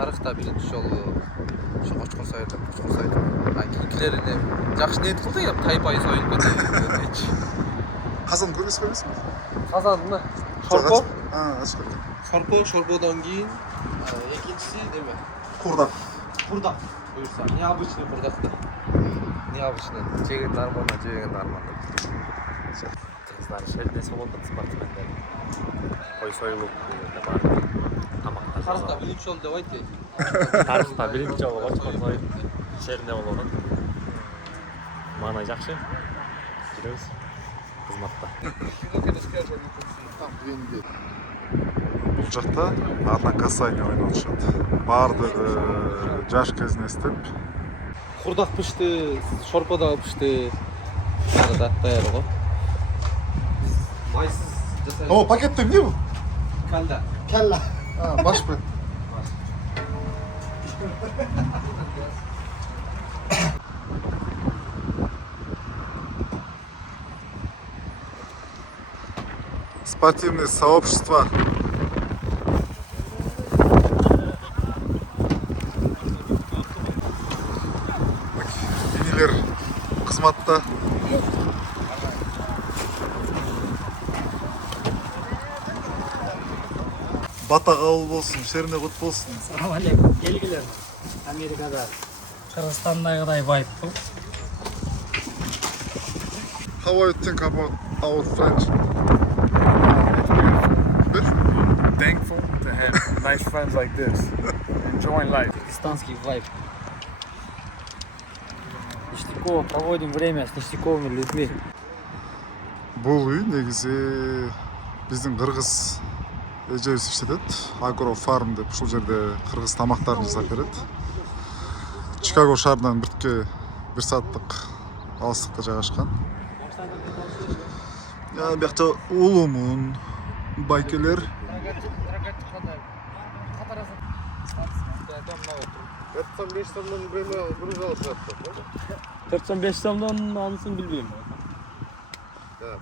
тарыхта биринчи жолу ушу Кочкор сайылда кийинкилерине жакшы ниет кылды эми тайпай союлуп кетти. Казан көресиз эмеспи? Казанны Шорпо. Шорподон кийин экинчиси неме? Курдак. Курдак. Буюрса, необычный курдак да. Необычный. Жеген нормально. Кыздар шердеси болот спортсмендер. Кой союлуп бар. Тамактар. Тарыхта биринчи жолу деп айтты. Тарыхта биринчи жолу Кочкор союп шеринде болгон. Мана жакшы. Жүрөбүз. Кызматта. Бул жакта ата касание ойноп атышат. Баардыгы жаш кезинен эстеп. Курдак пышты, Шорпо да пышты. Да, даяр го. Майсыз жасайбыз. О, пакетте эмне бул? Калда. Келла. Баш бе. Спортивное сообщество. Инилер кызматта. Бата кабыл болсун, шерине кут болсун. Assalamu alaikum. Kelgiler. Amerikada Kırgızstandagıday vibe bu. How do you think about our friendship? Good? Thankful to have nice friends like this. Enjoying life. Кыргызстанский vibe. Ништяково проводим время с ништяковыми людьми. Бул үй негизи биздин кыргыз эжебиз иштетет. Агро фарм деп ушул жерде кыргыз тамактарын жасап берет. Чикаго шаарынан 1 сааттык алыстыкта жайгашкан. Биякта улумун, байкелер. 4-5 сомдон анысын билбейм.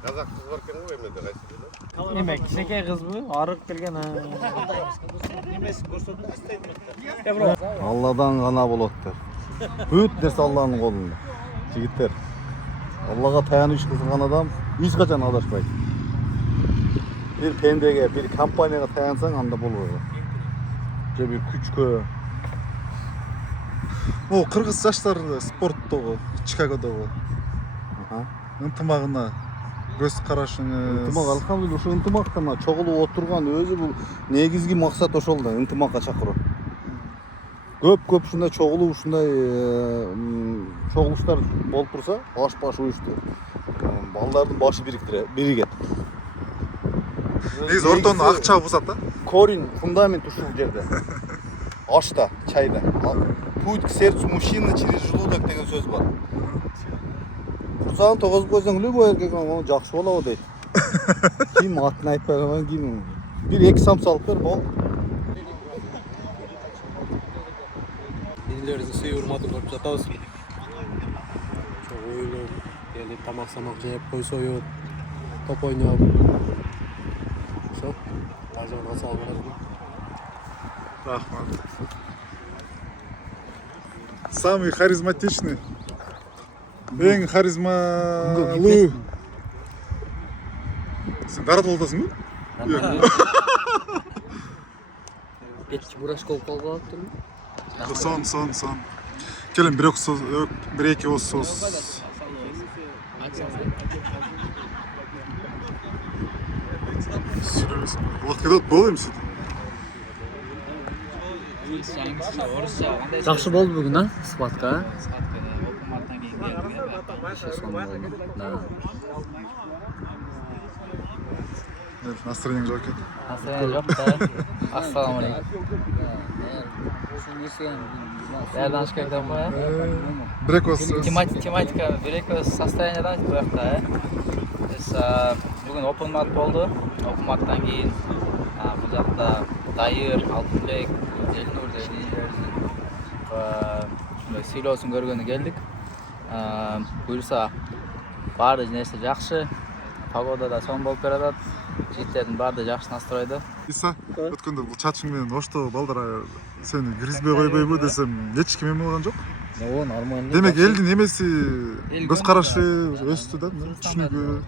Казак кыз бар экен го эмеде кайсы? Неме, кичинекей кызбы? Арык келген. Алладан гана болот дер. Бүт нерсе Алланын колунда. Жигиттер. Аллага таяныш кылган адам эч качан адашпайт. Bir пендеге, bir компанияга таянсаң анда болот. Же bir күчкө. О, кыргыз жаштары спорттогу, Чикагодогу. Ынтымагына көз карашыңыз. Ынтымак алхамдулилла ушу ынтымактан чогулуп отурган өзү бул негизги максат ошол да, ынтымакка чакыруу. Көп ушундай чогулуп ушундай чогулуштар болуп турса, баш уюшту. Балдардын башы биригет. Негизи ортону акча бузат да. Корень, фундамент ушул жерде. Ашта, чайда. Путь к сердцу мужчины через желудок деген сөз бар. Курсагын тогозуп койсоң любой эркек аны жакшы болобу дейт. Ким атын айтпай койгон кийин 1-2 сом салып бер, бол. Инилерибиздин сүйүү урматын көрүп жатабыз. Чогуу үйлөр келип тамак-самак жеп, кой союп, топ ойноп. Ошо ажарга салып. Рахмат. Самый харизматичный. Эң харизмалуу. Сен даратылдасың бе? Бетчи бурашка болуп калып калыптырмы? Сон. Келин bir-iki oz soz. Уақыт кетет болу эмес? Жакшы болду бүгүн, а? Схватка. Настроениең жок экен. Настроение жок да. Ассаламу алейкум. Даярданыш керек да бу. Bir-iki oz. Тематика бир-эки состояниеда буякта, бүгүн open mat болду. Open mat'тан кийин бул жакта Дайыр, Алтынбек, Элнур сүйлөөсүн көргөнү келдик. Буюрса баардык нерсе жакшы. Погода да сонун болуп бератат. Жигиттердин баардыгы жакшы настройдо. Иса, өткөндө бул чачың менен ошто балдар сени киргизбей койбойбу десем, эч ким эме кылган жок. О, нормально. Демек элдин эмеси көз карашы өстү да, түшүнүгү.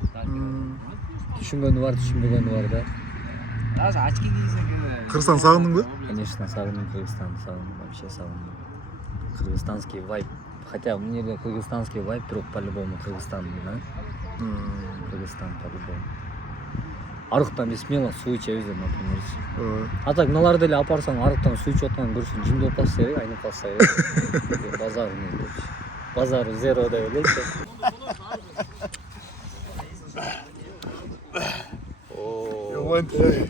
Түшүнгөнү бар, түшүнбөгөнү бар да. Кыргызстан сагындыңбы? Конечно, сагындым Кыргызстанды, сагындым, вообще сагындым. Кыргызстанский вайб. Хотя у меня кыргызстанский вайб, бирок по-любому Кыргызстан, да? Кыргызстан по-любому. Арыктан без смело суу ичебиз, например. А так мыналарды эле апарсаң, арыктан суу ичип атканын көрсөң, жынды болуп калса керек, айнып калса керек. Базар не? Базар зеро деп элечи. You went there.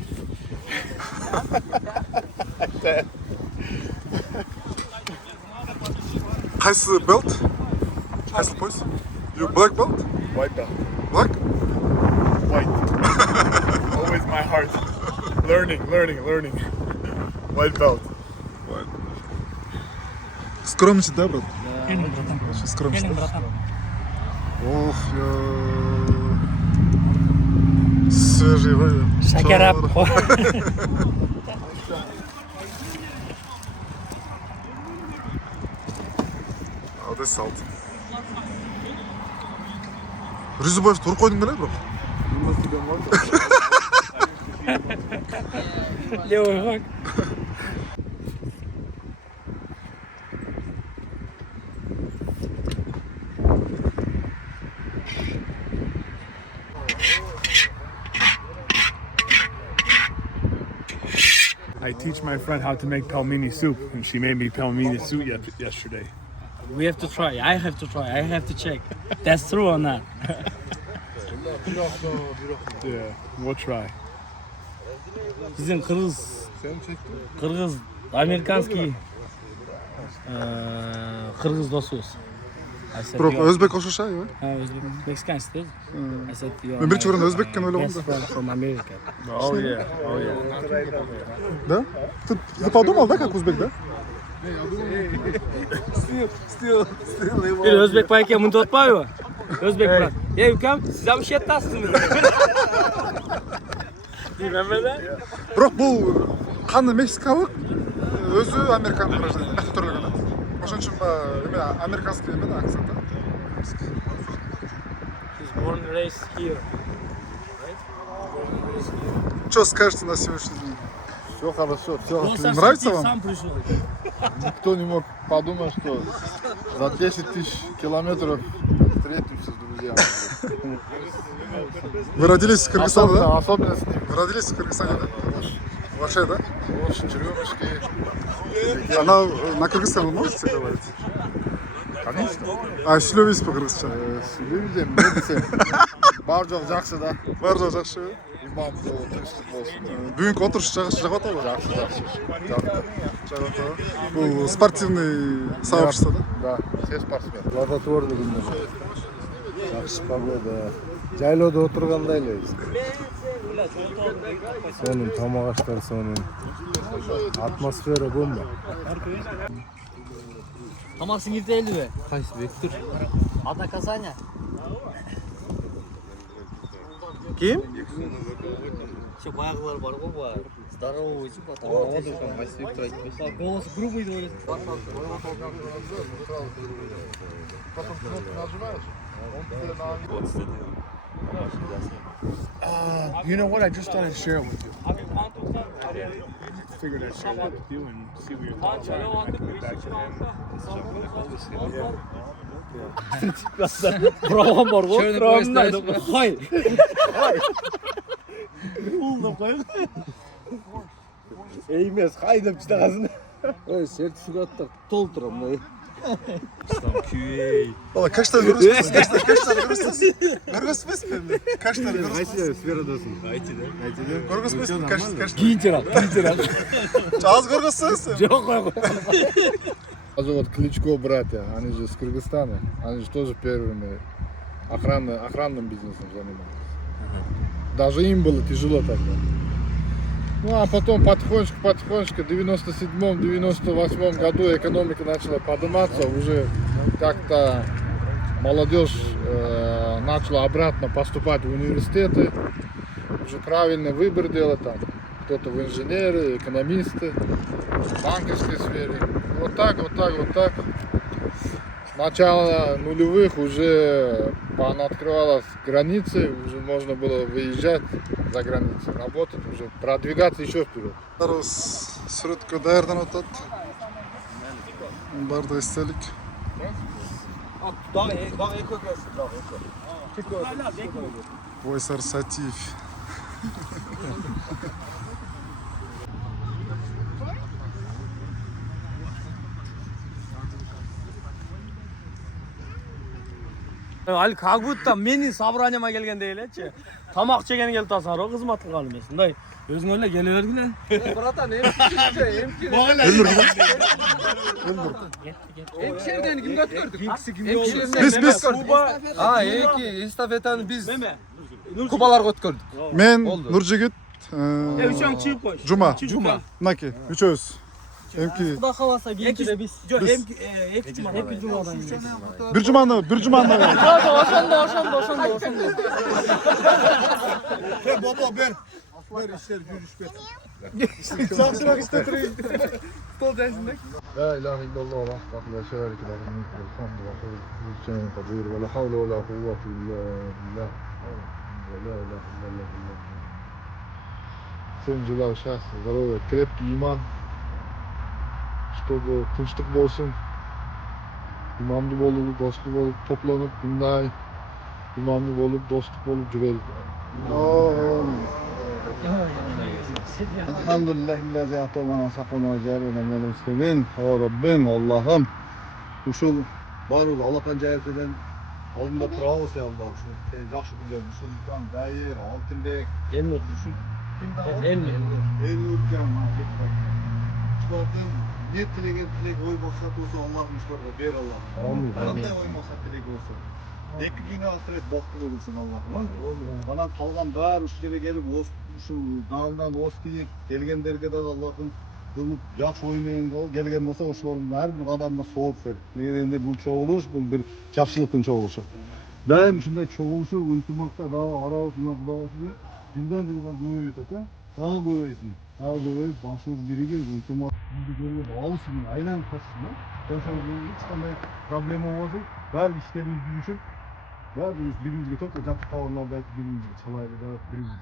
Кайсы belt? Кайсы пояс? You black belt? White belt. Black? White. Always my heart. Learning. White belt. Скромничать, да, брат? Келин, братан. Скромничать, Келин, да? братан. Ох, свежий ғой. Шакарап. Адай салды. Рүзібаевты ұрып қойдың беле, брат? Левый хак. I teach my friend how to make pelmeni soup, and she made me pelmeni soup yesterday. We have to try. I have to try. I have to check. That's true or not? Yeah, we'll try. Bizim Kırgız, Amerikanski Kırgız dostuz. I said, Бирок "You are-" өзбек окшош, иә? Өзбек, Mexicanский değil. I said, "You are Мен биринчи my көргөндө өзбек экен ойлогом best да. friend from America." Oh yeah. Да? Ты подумал, да, как узбек, да? Bir Özbek bayken bunu tutmuyor. Özbek bırak. Ya ülkem siz bir şey etmezsiniz. Bilmem ne. Бирок бул каны мексикалык, өзү американ гражданин, көтөрүлгөн. Ошон үчүн эме американский эме да акцент да. He's born and raised here. Что скажете на сегодняшний день? Все хорошо, все. Нравится вам? Сам пришел. Никто не мог подумать, что за 10 тысяч километров встретимся с друзьями. Вы родились в Кыргызстане, да? Особенно с ним. Вы родились в Кыргызстане, да? Вообще, да? Очень черемушки. Она на кыргызском можете говорить? Конечно. А сүйлөбөйсүз по-кыргызча? Сүйлөбейм, не десем. Бар жок жакшы да. Бар жок жакшы. Имам жолу тынчтык болсун. Бүгүнкү отуруш жагып атабы? Жакшы. Жагып атабы. Бул спортивный сообщество, да? Да, все спортсмены. Плодотворный күндө. Жакшы погода. Жайлоодо отургандай элебиз. Сонун тамак аштар, сонун атмосфера бомба. Тамаksın irteydi be. Kaysı Bektir. Ada Kazanya. Kim? Şu bayaklar var bu var. Здорово, голос грубый говорит. You know what? I just thought I'd share it with you. Figured I'd share that with you and see what your thoughts are. And I can get back to him. Program var bu. Programdaydı. Hayır. Eymez, haydi çıtakasın. Ой, сертификаттар толтырам мына. Бала, каштар көрөсүз? Каштар көрөсүз? Көргөзбөйсүзбү? Каштар көрөсүз? Сферадасın. Айтиде. Көргөзбөйсүзбү каштар? Giyintir al. Аз көргөзсөз? Yok yok. Даже вот Кличко братья, они же с Кыргызстана, они же тоже первыми охранным бизнесом занимались. Даже им было тяжело тогда. Ну а потом потихонечку, в 97-98 году экономика начала подниматься, уже как-то молодежь начала обратно поступать в университеты, уже правильный выбор делать там. кто-то в инженеры, экономисты, в банковской сфере. Вот так. С начала нулевых уже открывалась границы, уже можно было выезжать за границу, работать уже, продвигаться еще вперед. сүрөткө даярданып атат. Барды эстелик. Бойсар Сатиев. Ал как будто менин собранияма келгендей элечи. Тамак жеген келип атасыңар го кызмат кылган эмес. Мындай өзүңөр эле келе бергиле. Братан, Hemşeriden kim götürdük? Biz. Ha, iyi ki estafetani biz Kubalar götürdük. Men Нуржигит, Üçөң чыгып коюш. Жума. Мынаки, үчөөбүз. Эмки Куда каласа бийинчиде биз. Жок, эки жумадан. бир жуманы. Ошондо. Baba ver. Ver işler yürüyüşme. Çarşırak işletireyim. لا إله إلا الله وحده لا شريك له الملك والحمد وهو كل شيء قدير ولا حول ولا قوة إلا بالله ولا إله إلا الله Всем желаю счастья, здоровья, крепкий иман, чтобы тынчтык болсын, иманды болуп, достук болуп, топлонуп, мындай иманды болуп, достук болуп жүрелик. Elhamdülillahillazi atolana sakona jarına muslimin. O Rabbim Allah'ım. Uşul barul Allah'tan cəhətdən alında turabız ya Allah. Yaxşı bilirəm. Sultan Dayır, Altınbek. Elmi düşün. Elmi. El ötken mahvetler. Şulardan ne tilegen tilek oy maksat olsa Allah'ım şularda ber Allah. Amin. Qanday oy maksat tilek olsa. Екі күнге асырет боқты болсын Аллахым. Бана қалған бар үш жерге келіп осы дағынан осы киіп келгендерге де Аллахым қылып жақсы оймен келген болса осылардың әрбір адамына соғып бер. Негізінде бұл чоғылыш, бұл бір жақсылықтың чоғылышы. Дайым шындай чоғылышы ынтымақта дағы аралысында құдағысында жылдан жылға көбейтеді. Тағы көбейсін. Тағы көбейіп басыңыз бірігіп ынтымақ көріп алысың, айланып қашсың. Ешқандай проблема болсын, бәрі іштеріңіз жүрішіп бәріміз бірімізге тоқты жақсы тауарларды айтып бірімізге çalaydı da birimiz